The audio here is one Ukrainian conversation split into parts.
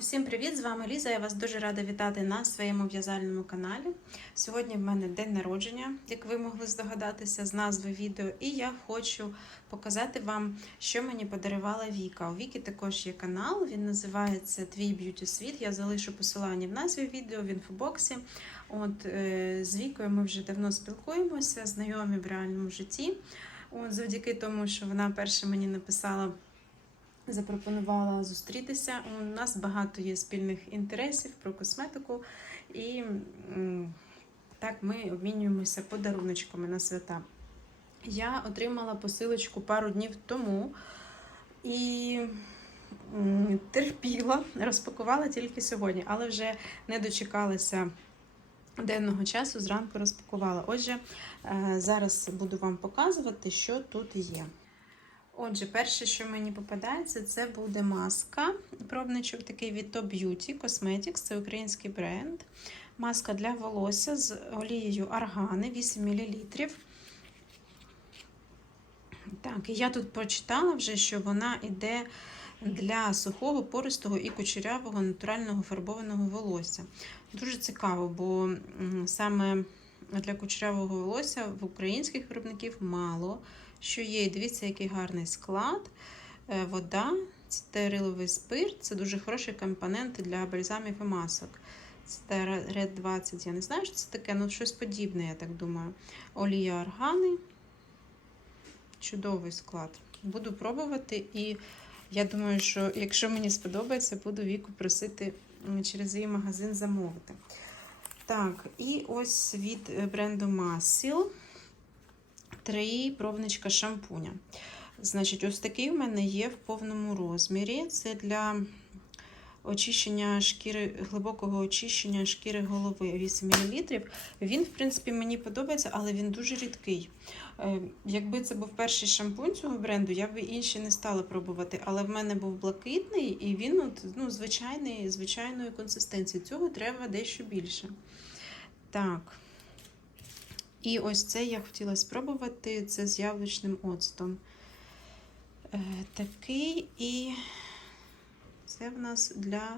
Усім привіт! З вами Ліза. Я вас дуже рада вітати на своєму в'язальному каналі. Сьогодні в мене день народження, як ви могли здогадатися з назви відео, і я хочу показати вам, що мені подарувала Віка. У Віки також є канал, він називається Твій б'юті світ. Я залишу посилання в назві відео в інфобоксі. От е, з Вікою ми вже давно спілкуємося, знайомі в реальному житті. От, завдяки тому, що вона перша мені написала запропонувала зустрітися. У нас багато є спільних інтересів про косметику, і так ми обмінюємося подаруночками на свята. Я отримала посилочку пару днів тому і терпіла, розпакувала тільки сьогодні, але вже не дочекалася. Денного часу зранку розпакувала. Отже, е, зараз буду вам показувати, що тут є. Отже, перше, що мені попадається, це буде маска. Пробничок такий від Top Beauty Cosmetics, це український бренд. Маска для волосся з олією аргани 8 мл. Так, і я тут прочитала вже, що вона йде для сухого, пористого і кучерявого натурального фарбованого волосся. Дуже цікаво, бо саме для кучерявого волосся в українських виробників мало що є. Дивіться, який гарний склад. Е, Вода, стериловий спирт це дуже хороший компонент для бальзамів і масок. Це Red 20. Я не знаю, що це таке, ну щось подібне, я так думаю. Олія органи. Чудовий склад. Буду пробувати, і я думаю, що якщо мені сподобається, буду віку просити через її магазин замовити. Так, і ось від бренду Масіл три пробничка шампуня. Значить, ось такий в мене є в повному розмірі. Це для очищення шкіри, глибокого очищення шкіри голови 8 мл. Він, в принципі, мені подобається, але він дуже рідкий. Якби це був перший шампунь цього бренду, я б інші не стала пробувати. Але в мене був блакитний і він от, ну, звичайний, звичайної консистенції. Цього треба дещо більше. Так. І ось це я хотіла спробувати це з яблучним оцтом. Е, Такий, і це в нас для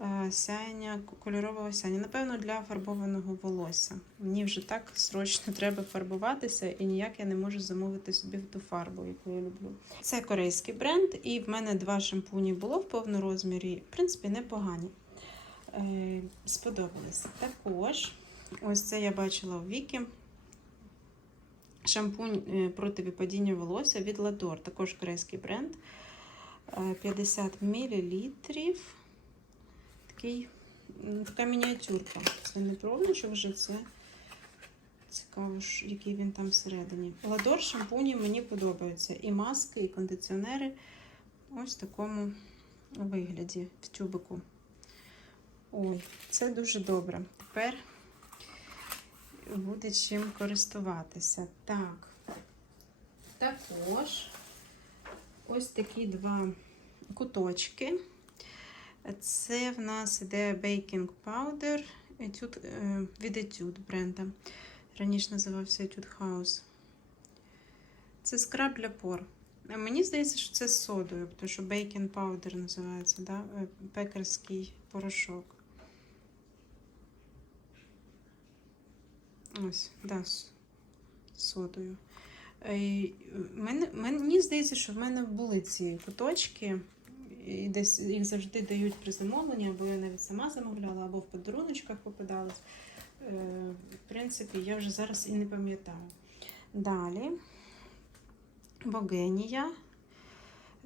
е, кольорового сяєння. Напевно, для фарбованого волосся. Мені вже так срочно треба фарбуватися, і ніяк я не можу замовити собі ту фарбу, яку я люблю. Це корейський бренд, і в мене два шампуні було в повному розмірі. В принципі, непогані. Е, Сподобалися. Також, ось це я бачила в Вікі. Шампунь проти випадіння волосся від Lador, також корейський бренд. 50 мл. Такий, така мініатюрка. Це не пробничок вже, це цікаво, який він там всередині. Lador шампуні мені подобаються. І маски, і кондиціонери. Ось в такому вигляді, в тюбику. Ой, це дуже добре. Тепер буде чим користуватися. Так, також ось такі два куточки. Це в нас іде Powder етюд, від Etude бренда. Раніше називався Etude House. Це скраб для пор. Мені здається, що це з содою, тому що Baking Powder називається, да? пекарський порошок. Ось, да, з содою. І мені, мені здається, що в мене були ці куточки, і десь їх завжди дають при замовленні, або я навіть сама замовляла, або в подаруночках попадалась. Е, в принципі, я вже зараз і не пам'ятаю. Далі Богенія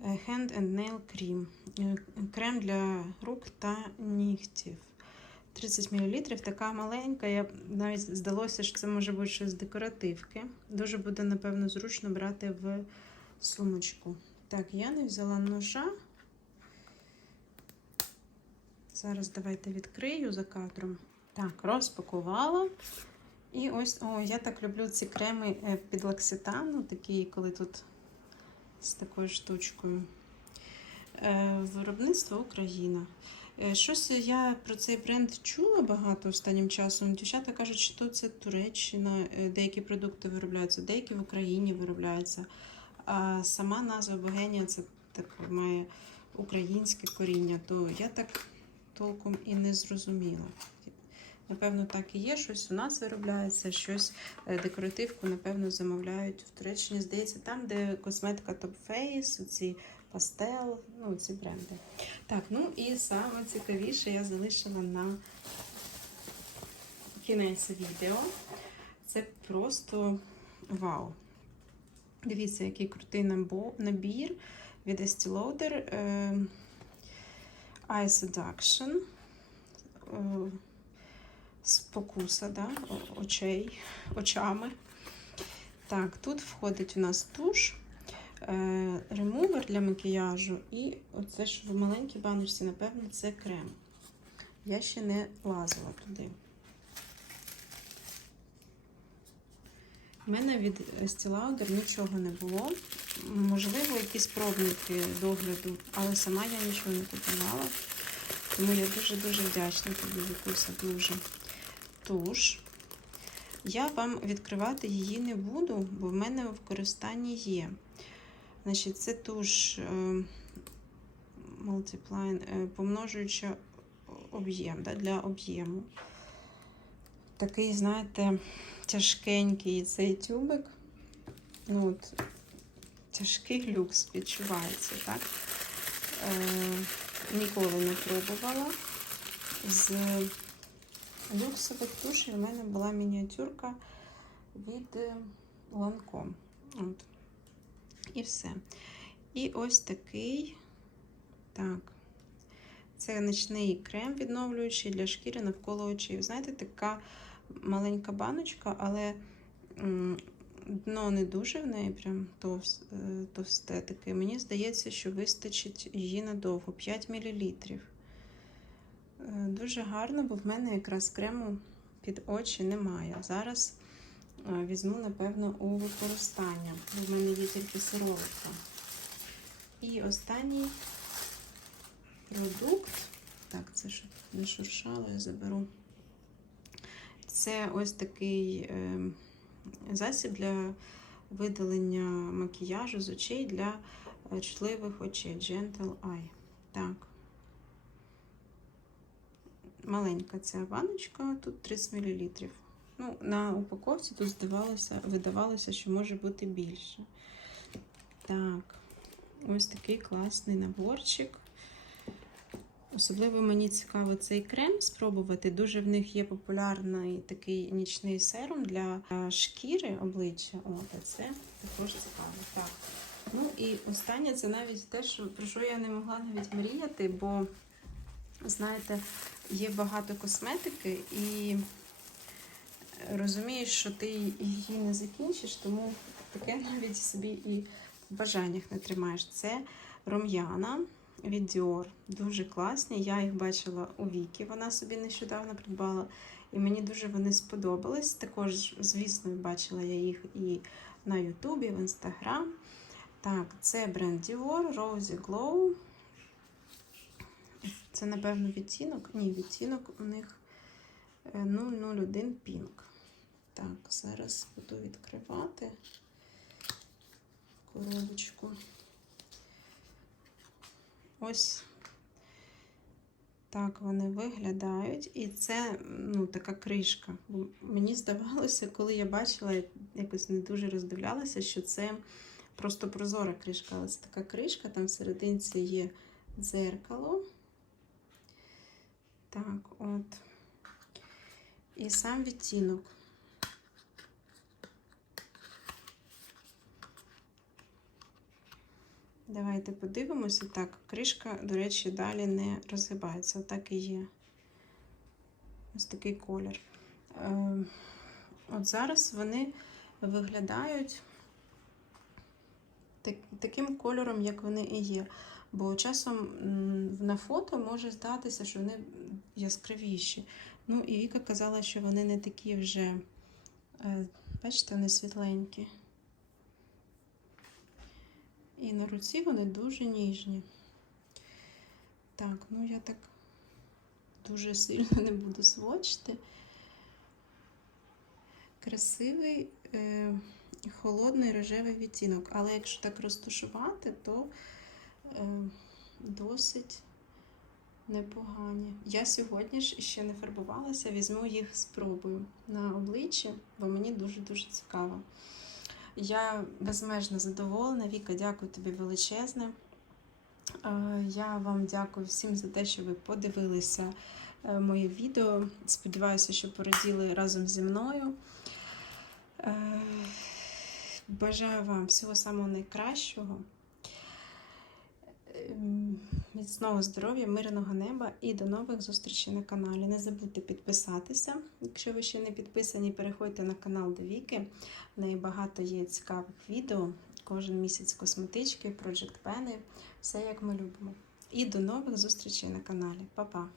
Hand and Nail Cream. Е, крем для рук та нігтів. 30 мл, така маленька. Я навіть здалося, що це може бути щось декоративки. Дуже буде, напевно, зручно брати в сумочку. Так, я не взяла ножа. Зараз давайте відкрию за кадром. Так, розпакувала. І ось, о, я так люблю ці креми під лакситану, такі, коли тут з такою штучкою. Виробництво Україна. Щось я про цей бренд чула багато останнім часом. Дівчата кажуть, що це Туреччина, деякі продукти виробляються, деякі в Україні виробляються. А сама назва Богенія це так має українське коріння, то я так толком і не зрозуміла. Напевно, так і є. Щось у нас виробляється, щось е, декоративку, напевно, замовляють в Туреччині. Здається, там, де косметика Top Face, ці пастел, ну, ці бренди. Так, ну і саме цікавіше я залишила на кінець відео. Це просто вау. Дивіться, який крутий набір від Estee Lauder Eye Seduction. Е, спокуса, да? очей, очами. Так, тут входить у нас туш, ремувер для макіяжу і оце ж в маленькій баночці, напевно, це крем. Я ще не лазила туди. У мене від Lauder нічого не було. Можливо, якісь пробники догляду, але сама я нічого не купувала. Тому я дуже-дуже вдячна тобі, Вікуся, дуже. Туш. Я вам відкривати її не буду, бо в мене в користанні є. Значить, це туш е, Multipline, е, помножуюча об'єм да, для об'єму. Такий, знаєте, тяжкенький цей тюбик. Ну, от, тяжкий люкс відчувається, так? Е, ніколи не пробувала. З люксових тушей у мене була мініатюрка від Lancome. От. І все. І ось такий. Так. Це ночний крем відновлюючий для шкіри навколо очей. Знаєте, така маленька баночка, але дно не дуже в неї прям е, товсте таке. Мені здається, що вистачить її надовго 5 мл. Е, Дуже гарно, бо в мене якраз крему під очі немає. Зараз візьму, напевно, у використання, в мене є тільки сироватка. І останній продукт. Так, це щоб не шуршало, я заберу. Це ось такий е, засіб для видалення макіяжу з очей для чутливих очей. Gentle Eye. Так. Маленька ця баночка, тут 30 мл. Ну, на упаковці тут здавалося, видавалося, що може бути більше. Так, ось такий класний наборчик. Особливо мені цікаво цей крем спробувати. Дуже в них є популярний такий нічний серум для е, шкіри обличчя. О, це також цікаво. Так. Ну і останнє це навіть те, що, про що я не могла навіть мріяти, бо, знаєте, є багато косметики і розумієш, що ти її не закінчиш, тому таке навіть собі і в бажаннях не тримаєш. Це рум'яна від Dior. Дуже класні. Я їх бачила у Вікі, вона собі нещодавно придбала. І мені дуже вони сподобались. Також, звісно, бачила я їх і на Ютубі, в Інстаграм. Так, це бренд Dior Rosy Glow. Це, напевно, відтінок. Ні, відтінок у них е, 001 Pink. Так, зараз буду відкривати коробочку. Ось так вони виглядають. І це ну, така кришка. Мені здавалося, коли я бачила, якось не дуже роздивлялася, що це просто прозора кришка. Це така кришка, там всерединці є дзеркало. Так, от. І сам відтінок. Давайте подивимося. Так, кришка, до речі, далі не розгибається. Отак і є. Ось такий колір. Е, От зараз вони виглядають так, таким кольором, як вони і є. Бо часом на фото може здатися, що вони яскравіші. Ну, і Віка казала, що вони не такі вже, е, бачите, вони світленькі. І на руці вони дуже ніжні. Так, ну я так дуже сильно не буду свочити. Красивий е, холодний рожевий відтінок. Але якщо так розташувати, то е, досить непогані. Я сьогодні ж ще не фарбувалася, візьму їх спробую на обличчі, бо мені дуже-дуже цікаво. Я безмежно задоволена. Віка, дякую тобі величезне. Е, Я вам дякую всім за те, що ви подивилися е, моє відео. Сподіваюся, що пораділи разом зі мною. Е, Бажаю вам всього самого найкращого. Міцного здоров'я, мирного неба і до нових зустрічей на каналі. Не забудьте підписатися. Якщо ви ще не підписані, переходьте на канал Довіки. В неї багато є цікавих відео. Кожен місяць косметички, проджект пени, все як ми любимо. І до нових зустрічей на каналі. Па-па!